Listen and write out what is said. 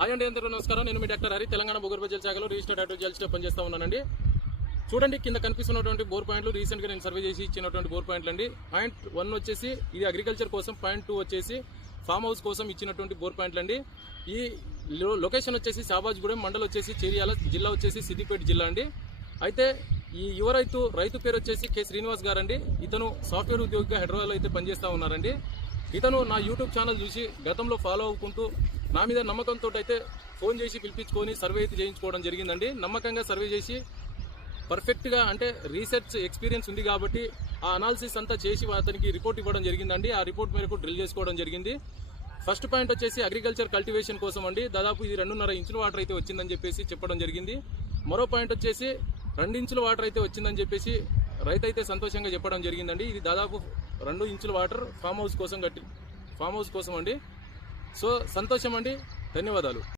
Hi అండి, అందరూ నమస్కారం. నేను మీ డాక్టర్ హరి, తెలంగాణ భూగర్భ జల శాఖలో రిజిస్టర్డ్ అడ్వైజర్స్లో పనిచేస్తూ ఉన్నానండి. చూడండి, కింద కనిపిస్తున్నటువంటి బోర్ పాయింట్లు రీసెంట్గా నేను సర్వే చేసి ఇచ్చినటువంటి బోర్ పాయింట్లు అండి. పాయింట్ 1 వచ్చేసి ఇది అగ్రికల్చర్ కోసం, పాయింట్ 2 వచ్చేసి ఫామ్ హౌస్ కోసం ఇచ్చినటువంటి బోర్ పాయింట్లు అండి. ఈ లొకేషన్ వచ్చేసి షాబాజ్గూడెం, మండల్ వచ్చేసి చేరియాల, జిల్లా వచ్చేసి సిద్దిపేట జిల్లా అండి. అయితే ఈ యువ రైతు పేరు వచ్చేసి కె శ్రీనివాస్ గారండి. ఇతను సాఫ్ట్వేర్ ఉద్యోగిగా హైదరాబాద్లో అయితే పనిచేస్తూ ఉన్నారండి. ఇతను నా యూట్యూబ్ ఛానల్ చూసి గతంలో ఫాలో అవ్వుకుంటూ నా మీద నమ్మకంతో అయితే ఫోన్ చేసి పిలిపించుకొని సర్వే అయితే చేయించుకోవడం జరిగిందండి. నమ్మకంగా సర్వే చేసి పర్ఫెక్ట్గా, అంటే రీసెర్చ్ ఎక్స్పీరియన్స్ ఉంది కాబట్టి ఆ అనాలిసిస్ అంతా చేసి అతనికి రిపోర్ట్ ఇవ్వడం జరిగిందండి. ఆ రిపోర్ట్ మేరకు డ్రిల్ చేసుకోవడం జరిగింది. ఫస్ట్ పాయింట్ వచ్చేసి అగ్రికల్చర్ కల్టివేషన్ కోసం అండి. దాదాపు ఇది 2.5 ఇంచుల వాటర్ అయితే వచ్చిందని చెప్పేసి చెప్పడం జరిగింది. మరో పాయింట్ వచ్చేసి 2 ఇంచుల వాటర్ అయితే వచ్చిందని చెప్పేసి రైతు అయితే సంతోషంగా చెప్పడం జరిగిందండి. ఇది దాదాపు 2 ఇంచుల వాటర్ ఫామ్ హౌస్ కోసం అండి. సో సంతోషం అండి, ధన్యవాదాలు.